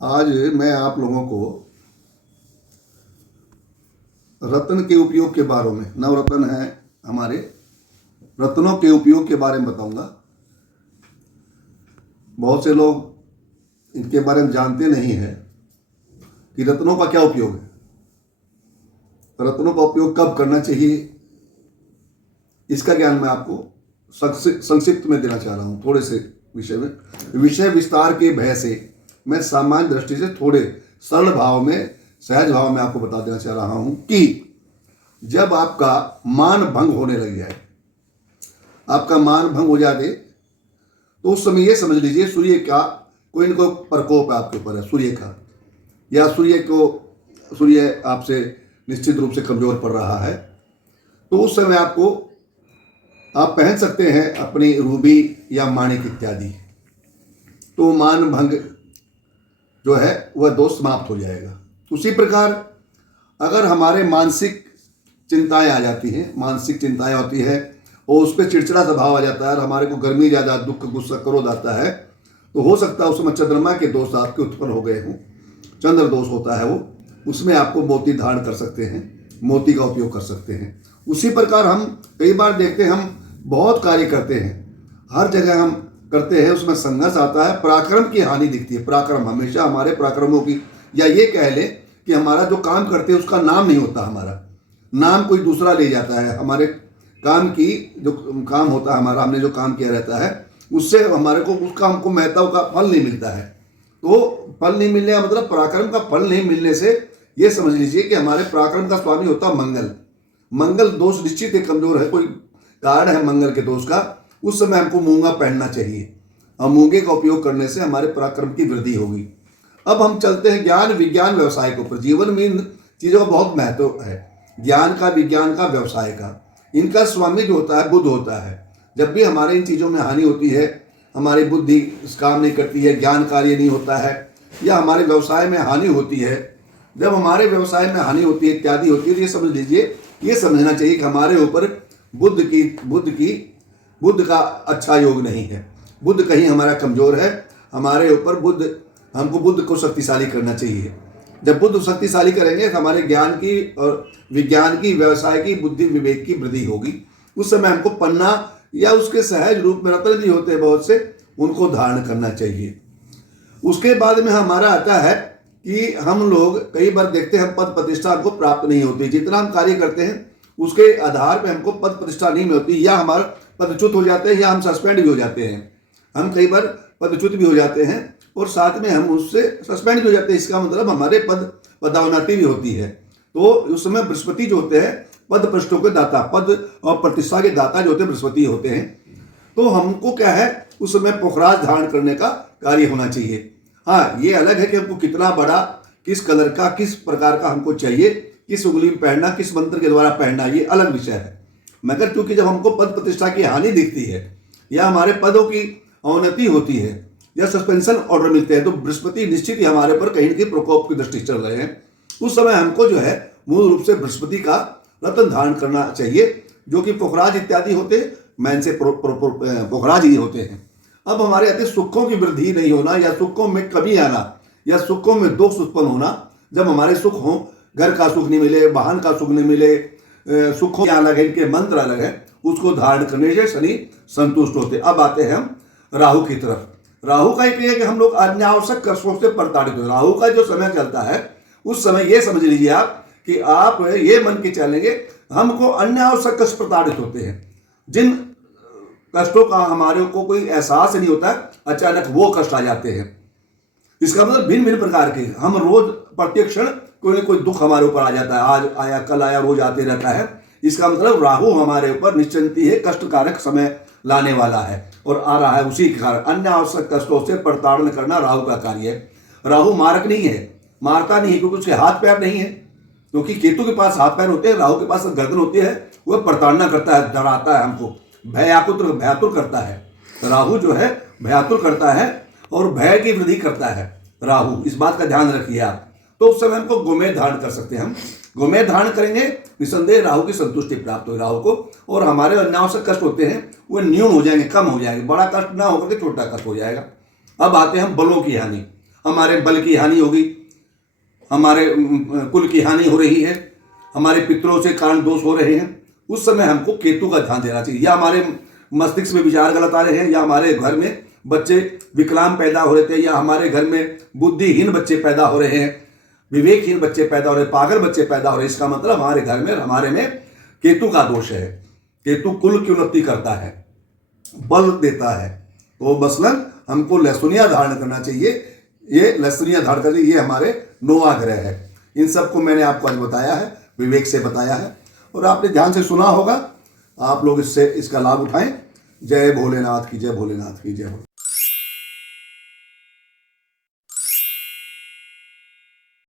आज मैं आप लोगों को रत्न के उपयोग के बारे में, नवरत्न है हमारे, रत्नों के उपयोग के बारे में बताऊंगा। बहुत से लोग इनके बारे में जानते नहीं हैं कि रत्नों का क्या उपयोग है, रत्नों का उपयोग कब करना चाहिए, इसका ज्ञान मैं आपको संक्षिप्त में देना चाह रहा हूँ। थोड़े से विषय विस्तार के भय से मैं सामान्य दृष्टि से थोड़े सरल भाव में, सहज भाव में आपको बता देना चाह रहा हूं कि जब आपका मान भंग होने लग जाए, आपका मान भंग हो जाए तो उस समय ये समझ लीजिए सूर्य का कोई न कोई प्रकोप आपके ऊपर है, सूर्य का, या सूर्य आपसे निश्चित रूप से कमजोर पड़ रहा है। तो उस समय आप पहन सकते हैं अपनी रूबी या माणिक इत्यादि, तो मान भंग जो है वह दोष समाप्त हो जाएगा। उसी प्रकार अगर हमारे मानसिक चिंताएं आ जाती हैं, मानसिक चिंताएं होती है और उस पर चिड़चिड़ा स्वभाव आ जाता है और हमारे को गर्मी ज़्यादा, दुख, गुस्सा, क्रोध आता है, तो हो सकता है उस समय चंद्रमा के दोष आपके उत्पन्न हो गए हों, चंद्र दोष होता है वो, उसमें आपको मोती धारण कर सकते हैं, मोती का उपयोग कर सकते हैं। उसी प्रकार हम कई बार देखते हैं, हम बहुत कार्य करते हैं, हर जगह हम करते हैं, उसमें संघर्ष आता है, पराक्रम की हानि दिखती है। पराक्रम हमेशा हमारे पराक्रमों की, या ये कह ले कि हमारा जो काम करते हैं उसका नाम नहीं होता, हमारा नाम कोई दूसरा ले जाता है। हमारे काम की जो काम होता है हमारा, हमने जो काम किया रहता है उससे हमारे को उस काम को महत्व का फल नहीं मिलता है। तो फल नहीं मिलने का मतलब, पराक्रम का फल नहीं मिलने से ये समझ लीजिए कि हमारे पराक्रम का स्वामी होता मंगल। मंगल दोष निश्चित ही कमजोर है, कोई कारण है मंगल के दोष का, उस समय हमको मूंगा पहनना चाहिए और मूंगे का उपयोग करने से हमारे पराक्रम की वृद्धि होगी। अब हम चलते हैं ज्ञान विज्ञान व्यवसाय के ऊपर। जीवन में इन चीज़ों का बहुत महत्व है, ज्ञान का, विज्ञान का, व्यवसाय का। इनका स्वामी जो होता है बुद्ध होता है। जब भी हमारे इन चीज़ों में हानि होती है, हमारी बुद्धि इस काम नहीं करती है, ज्ञान कार्य नहीं होता है, या हमारे व्यवसाय में हानि होती है, जब हमारे व्यवसाय में हानि होती है इत्यादि होती है, तो ये समझ लीजिए, ये समझना चाहिए कि हमारे ऊपर बुद्ध का अच्छा योग नहीं है, बुद्ध कहीं हमारा कमजोर है, हमारे ऊपर हमको बुद्ध को शक्तिशाली करना चाहिए। जब बुद्ध शक्तिशाली करेंगे तो हमारे ज्ञान की और विज्ञान की, व्यवसाय की, बुद्धि विवेक की वृद्धि होगी। उस समय हमको पन्ना या उसके सहज रूप में रत्न भी होते हैं बहुत से, उनको धारण करना चाहिए। उसके बाद में हमारा आता है कि हम लोग कई बार देखते हैं हम पद प्रतिष्ठा हमको प्राप्त नहीं होती, जितना हम कार्य करते हैं उसके आधार पे हमको पद प्रतिष्ठा नहीं मिलती, या हमारा पदच्युत हो जाते हैं, या हम सस्पेंड भी हो जाते हैं। हम कई बार पदच्युत भी हो जाते हैं और साथ में हम उससे सस्पेंड भी हो जाते हैं। इसका मतलब हमारे पदोन्नति भी होती है। तो उस समय बृहस्पति जो होते हैं पद पृष्ठों के दाता, पद और प्रतिष्ठा के दाता जो होते हैं बृहस्पति होते हैं। तो हमको क्या है, उस समय पोखराज धारण करने का कार्य होना चाहिए। हाँ, ये अलग है कि हमको कितना बड़ा, किस कलर का, किस प्रकार का हमको चाहिए, किस उंगली में पहनना, किस मंत्र के द्वारा पहनना, ये अलग विषय है। मगर क्योंकि जब हमको पद प्रतिष्ठा की हानि दिखती है, या हमारे पदों की अवनति होती है, या सस्पेंशन ऑर्डर मिलते हैं, तो बृहस्पति निश्चित ही हमारे पर कहीं न कहीं प्रकोप की दृष्टि चल रहे हैं। उस समय हमको जो है मूल रूप से बृहस्पति का रत्न धारण करना चाहिए, जो कि पोखराज इत्यादि होते हैं, मैन से पोखराज ही होते हैं। अब हमारे आते सुखों की वृद्धि नहीं होना, या सुखों में कमी आना, या सुखों में दोष उत्पन्न होना। जब हमारे सुख हो, घर का सुख नहीं मिले, वाहन का सुख नहीं मिले, सुखों अलग है, इनके मंत्र अलग है, उसको धारण करने से शनि संतुष्ट होते। अब आते हैं हम राहु की तरफ। राहु का एक है कि हम लोग अनावश्यक कष्टों से प्रताड़ित हो। राहु का जो समय चलता है उस समय ये समझ लीजिए आप कि आप ये मन के चलेंगे, हमको अनावश्यक कष्ट प्रताड़ित होते हैं। जिन कष्टों का हमारे को कोई एहसास नहीं होता, अचानक वो कष्ट आ जाते हैं। इसका मतलब भिन्न भिन्न प्रकार के, हम रोज प्रत्येक क्षण कोई न कोई दुख हमारे ऊपर आ जाता है, आज आया कल आया, रोज आते रहता है। इसका मतलब राहु हमारे ऊपर निश्चिंत ही कष्टकारक समय लाने वाला है और आ रहा है। उसी के कारण अनावश्यक कष्टों से प्रताड़न करना राहु का कार्य है। राहु मारक नहीं है, मारता नहीं है, क्योंकि उसके हाथ पैर नहीं है। क्योंकि केतु के पास हाथ पैर होते हैं, राहु के पास गर्दन होती है, वह प्रताड़ना करता है, डराता है हमको, भयातुर करता है। राहु जो है भयातुर करता है और भय की वृद्धि करता है राहु, इस बात का ध्यान रखिए आप। तो उस समय हमको गोमेद धारण कर सकते हैं। हम गोमेद धारण करेंगे, निसंदेह राहु की संतुष्टि प्राप्त होगी राहु को, और हमारे अनावश्यक कष्ट होते हैं वो न्यून हो जाएंगे, कम हो जाएंगे, बड़ा कष्ट ना होकर के छोटा कष्ट हो जाएगा। अब आते हैं हम बलों की हानि। हमारे बल की हानि होगी, हमारे कुल की हानि हो रही है, हमारे पितरों से कारण दोष हो रहे हैं, उस समय हमको केतु का ध्यान देना चाहिए। या हमारे मस्तिष्क में विचार गलत आ रहे हैं, या हमारे घर में बच्चे विकलांग पैदा हो रहे थे, या हमारे घर में बुद्धिहीन बच्चे पैदा हो रहे हैं, विवेकहीन बच्चे पैदा हो रहे हैं, पागल बच्चे पैदा हो रहे हैं, इसका मतलब हमारे घर में, हमारे में केतु का दोष है। केतु कुल की उन्नति करता है, बल देता है। तो मसलन हमको लहसुनिया धारण करना चाहिए। ये लहसुनिया धारण करना चाहिए, ये हमारे 9वां ग्रह है। इन सबको मैंने आपको आज बताया है, विवेक से बताया है, और आपने ध्यान से सुना होगा। आप लोग इससे इसका लाभ उठाएं। जय भोलेनाथ की जय, भोलेनाथ की जय।